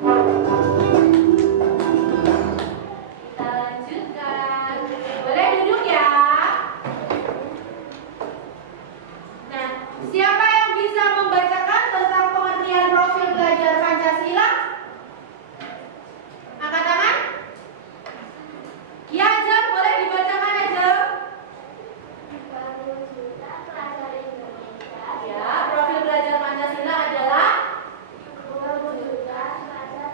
Kita lanjutkan. Boleh duduk ya. Nah, siapa yang bisa membacakan tentang pengertian profil belajar Pancasila? Angkat tangan. Ya, Ajeng, boleh dibacakan, Ajeng. Mewujudkan pelajar Indonesia. Ya, profil belajar Pancasila adalah Mewujudkan pelajar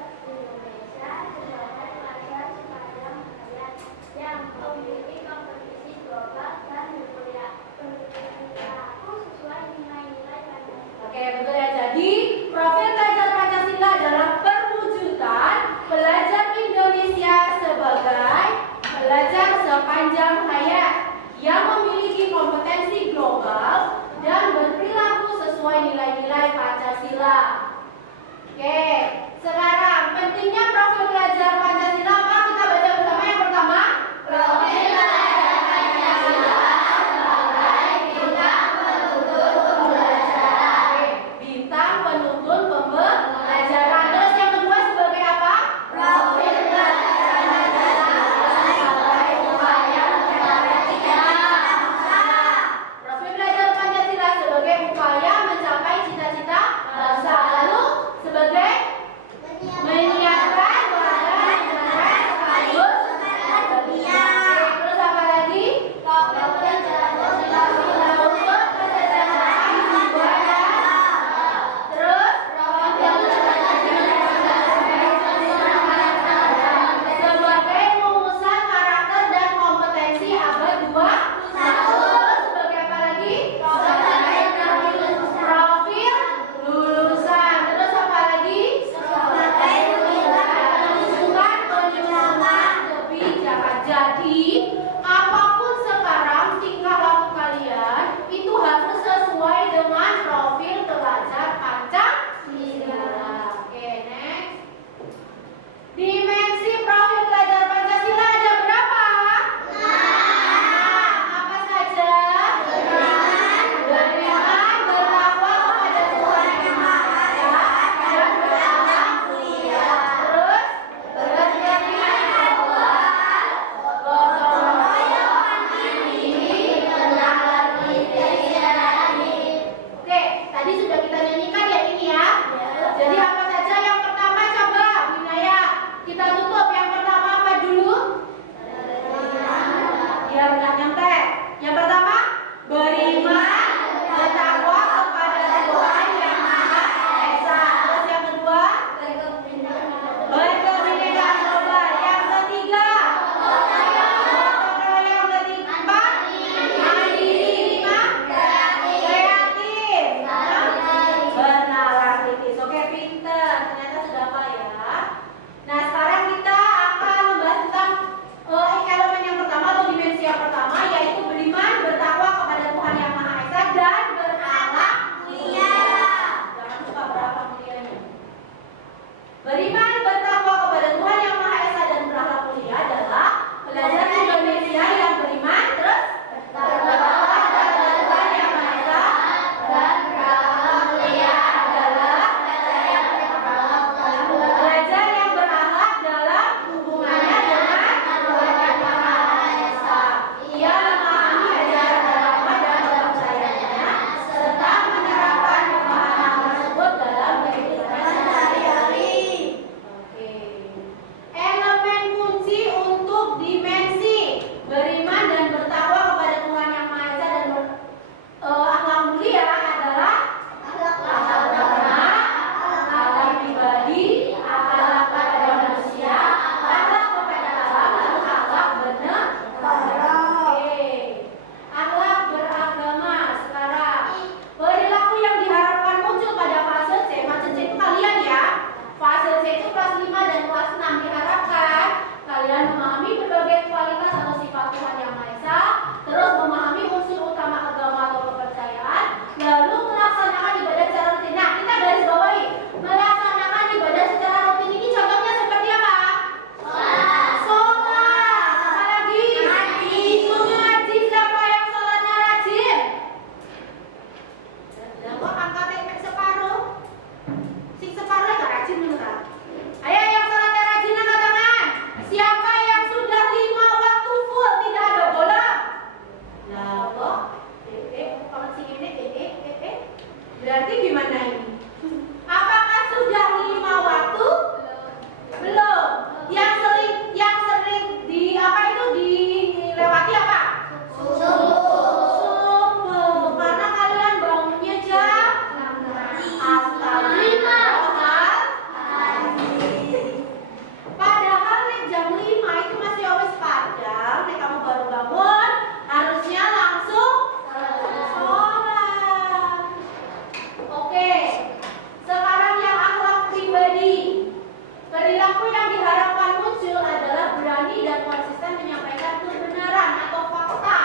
Perilaku yang diharapkan muncul adalah berani dan konsisten menyampaikan kebenaran atau fakta,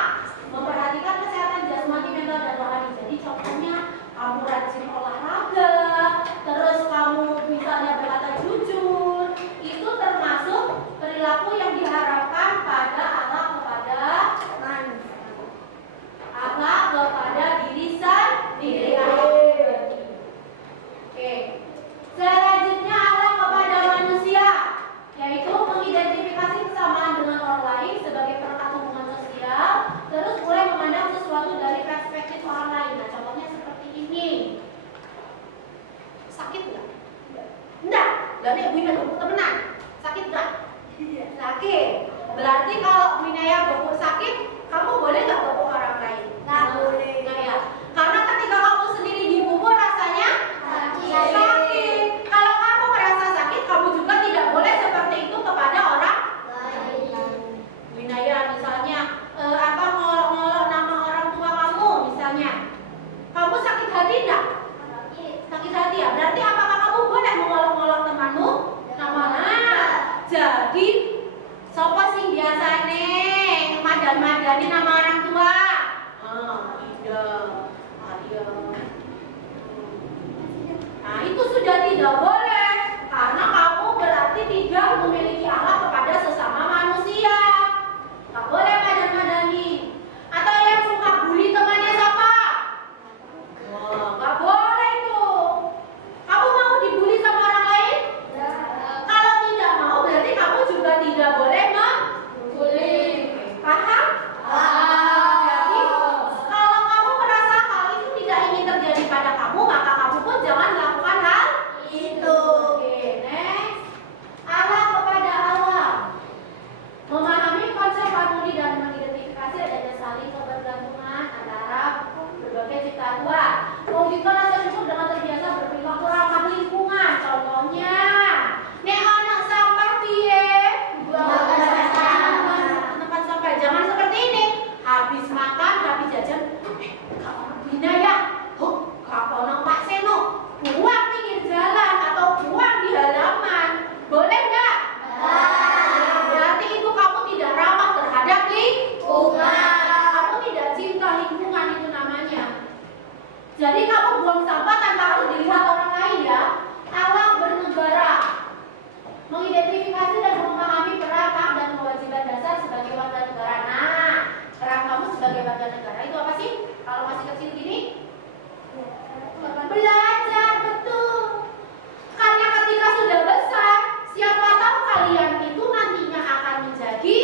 memperhatikan kesehatan jasmani, mental, dan rohani. Jadi contohnya kamu rajin olahraga, terus kamu misalnya berkata jujur, itu termasuk perilaku yang diharapkan pada Allah kepada diri sendiri. Oke. Selanjutnya Allah kepada manusia, yaitu mengidentifikasi kesamaan dengan orang lain sebagai perangkat hubungan sosial, terus mulai memandang sesuatu dari perspektif orang lain. Nah, contohnya seperti ini. Sakit nggak? Enggak. Berarti ibu ibu temenan. Sakit nggak? Sakit. Berarti kalau Winaya gepuk sakit, kamu boleh nggak gepuk orang lain? Nggak boleh. Nah, ya. Karena ketika kamu sendiri dipukul rasanya sakit. Kalau kamu merasa sakit, kamu juga tidak boleh seperti itu kepada orang lain. Winaya misalnya ngolok-ngolok nama orang tua kamu misalnya. Kamu sakit hati enggak? Sakit hati ya. Berarti apakah kamu boleh mengolok-ngolok temanmu? Jadi sopo sing biasane madan-madani nama orang tua? Iya. Nah, itu sudah tidak boleh karena kamu berarti tidak memiliki akhlak kepada sesama manusia. Tak boleh madan-madani. Atau yang suka bully temannya siapa? Nggak boleh itu. Kamu mau dibully sama orang lain? Kalau tidak mau berarti kamu juga tidak boleh membuli. Paham? Jadi kalau kamu merasa hal itu tidak ingin terjadi pada kamu, maka kamu pun jangan melakukan hal itu. Oke, next. Allah kepada Allah. Memahami konsep harmoni dan mengidentifikasi adanya saling kebergantungan antara berbagai ciptaan Tuhan. Mewujudkan rasa syukur dengan terbiasa berperilaku ramah lingkungan. Contohnya, nek anak sampah piye? Tempat sampah. Jangan seperti ini. Habis makan, habis jajan, kak Bina ya, kak Onong Pak Seno, buang pinggir jalan atau buang di halaman. Boleh nggak? Berarti itu kamu tidak ramah terhadap lingkungan. Kamu tidak cinta lingkungan, itu namanya. Jadi kamu buang sampah tanpa harus dilihat orang lain ya. Allah bernegara, mengidentifikasi dan memahami peran hak dan kewajiban dasar sebagai warga negara. Nah, peran kamu sebagai warga negara itu apa sih? Kalau masih kecil gini? Belajar, betul. Karena ketika sudah besar, siapa tahu kalian itu nantinya akan menjadi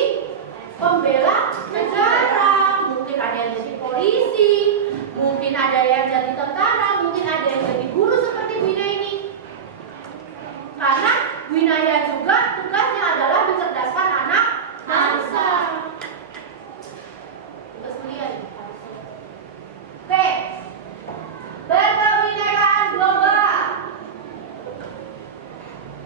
pembela negara. Mungkin ada yang jadi polisi, mungkin ada yang jadi tentara, mungkin ada yang jadi guru seperti Wina ini. Karena Winaya juga tugasnya adalah mencerdaskan anak bangsa. Tugas kuliah ini. Oke. Berkebinekaan global.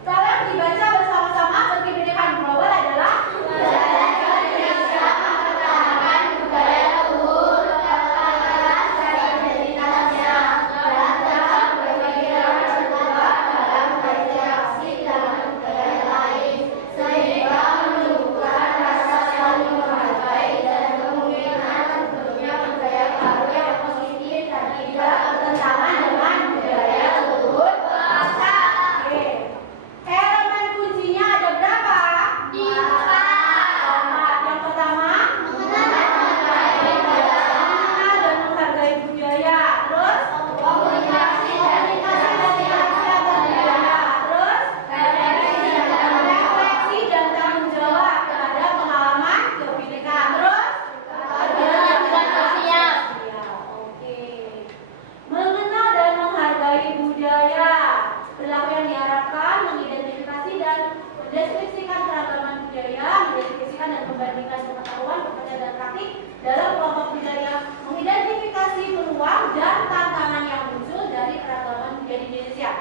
Tolong dibaca bersama-sama. Berkebinekaan global adalah Indonesia mempertahankan budaya luhur, keberagaman dan identitasnya, dan dapat berpikiran terbuka dalam berinteraksi dengan budaya lain, sehingga menumbuhkan rasa saling menghargai dan kemungkinan terbentuknya budaya baru yang positif dan tidak bertentangan dengan budaya luhur bangsa. Oke. Elemen kuncinya ada berapa? 4. Yang pertama, mengenal dan menghargai budaya. Terus, Komunikasi dan komunikasi antar budaya. Terus, refleksi dan tanggung jawab terhadap pengalaman kebinekaan. Terus, sosial. Oke. Mengenal dan menghargai budaya. Perilaku yang diharapkan mengidentifikasi dan mendeskripsikan keragaman budaya, mendeskripsikan dan membandingkan pengetahuan, pekerjaan dan praktik dalam kelompok budaya, mengidentifikasi peluang dan tantangan yang muncul dari keragaman budaya di Indonesia.